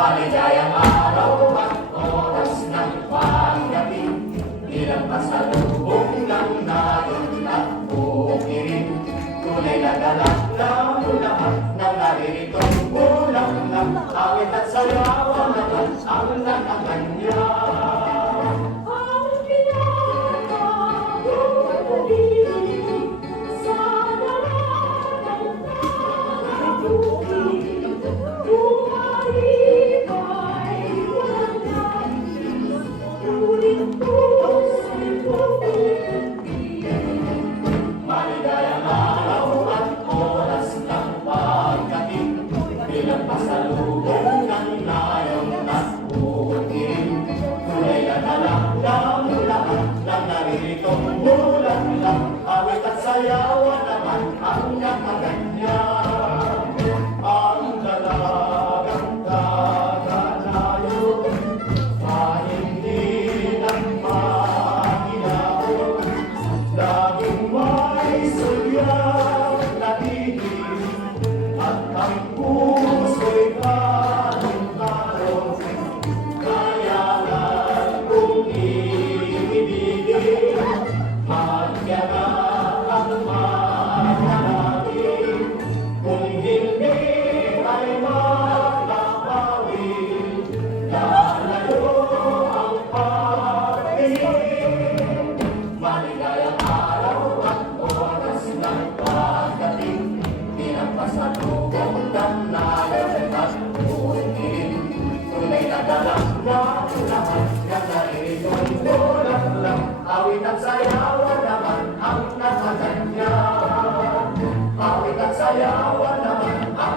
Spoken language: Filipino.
Maligayang araw at oras ng pagdating, bilang pasalubong ng nayon at buong iring. Tunay na galak ng lahat ng naririto'y ulang ng awit at sayawan naman ang nakakanya. Maligayang araw at oras ng pagdating, bilang pasalubong ng nayon at buong iring. Tunay na galak ng lahat ng naririto'y ulang ng awit at sayawan naman ang nakakanya. Ang dalagang kakalayo, hindi ng makilaw, laging may sulyap na tigil, at ang puso'y kalong-kalong, kayanan kung ibigin, magyanak ang manalangin, kung hindi ay makapawi, lalayo ang pag-ibig. Maligayang araw at oras ng pagdating, bilang pasalubong ng nayon at buong iring. Tunay na galak ng lahat ng naririto'y ulang lang, awit at sayawan naman ang nakakanya. Awit at sayawan naman ang